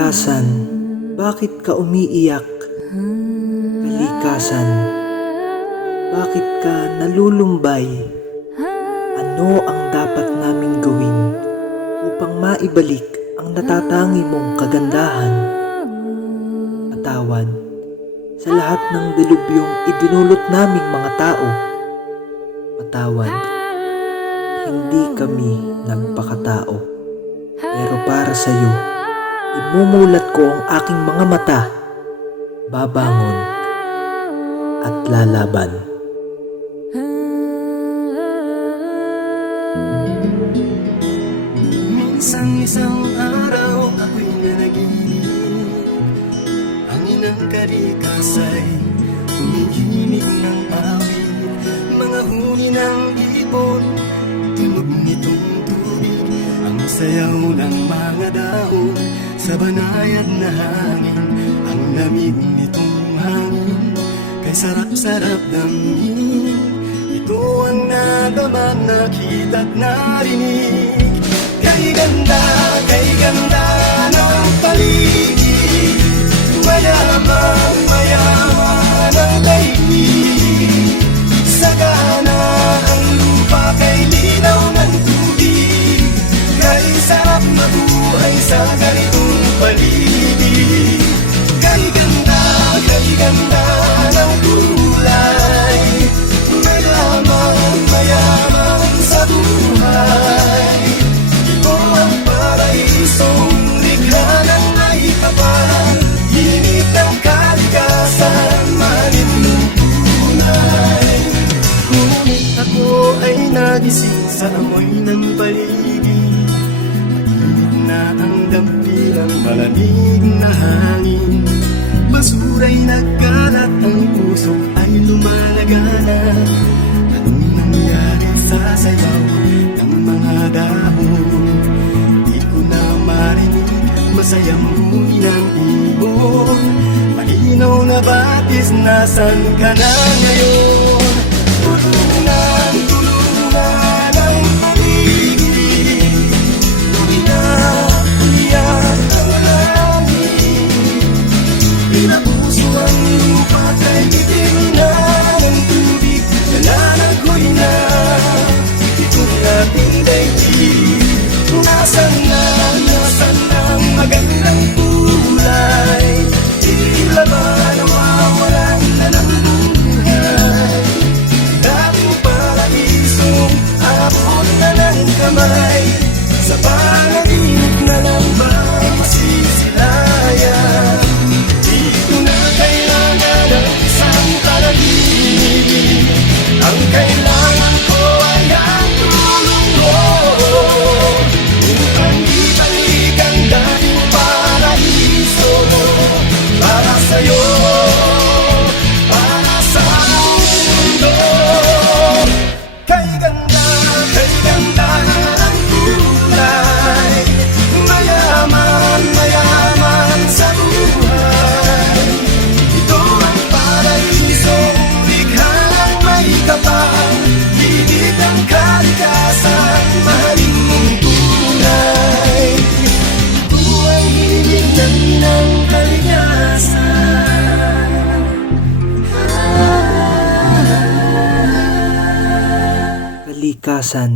Kalikasan, bakit ka umiiyak? Kalikasan, bakit ka nalulumbay? Ano ang dapat naming gawin upang maibalik ang natatangi mong kagandahan? Patawad sa lahat ng dilubyong idinulot naming mga tao. Patawad, hindi kami nagpakatao. Pero para sa iyo, imumulat ko ang aking mga mata, babangon at lalaban. Minsan isang araw ako'y nanaginip, ang inang kalikasay tumiginig ng awit, mga huni ng ibon, tunog nitong tubig, ang sayaw ng mga dahon sa banayad na hangin, ang lamig nitong hangin, kay sarap-sarap damhin. Ito ang nadaman, nakita't narinig. Kay ganda ng paligid, mayaman ang daigdig. Sagana ang lupa, kay linaw ng tubig, kay sarap mabuhay sa ganitong paligid. Kay ganda ng kulay, mayaman sa buhay. Ito ang paraisong likha ng may kapal, init ng kalikasan, maninuntunay. Ngunit ako ay nagising sa amoy ng paligid, mainit na ang dampi ng malamig na hangin. Basura'y nagkalat, ang puso ay lumalaganap. Anong nangyari sa sayaw ng mga dahon? Di ko na marinig, masayang huni ng ibon. Malinaw na batis, nasan ka na ngayon? Tulog na ang paligid, umiyak ang langit. Pinapuso ang lupa, kay itim na ng tubig, nananagoy na itong ating daigdig. Nasaan na ang magandang kulay? Tila ba nawawalan na ng buhay? Dating paraisong abot na ng kamay, sa panaginip na lang ba masisilayan? Dito na kailangan ng isang panaginip, ang kailangan ko ay ang tulong mo, upang ibalik ang dating paraiso. Para sa'yo, para sa mundo. Kay ganda ang kulay, mayaman sa buhay. Ito ang paraiso, likha ng may kapal, higit ang kalikasan, mahalin mong tunay. Ito ang higit ng kalikasan. Kalikasan,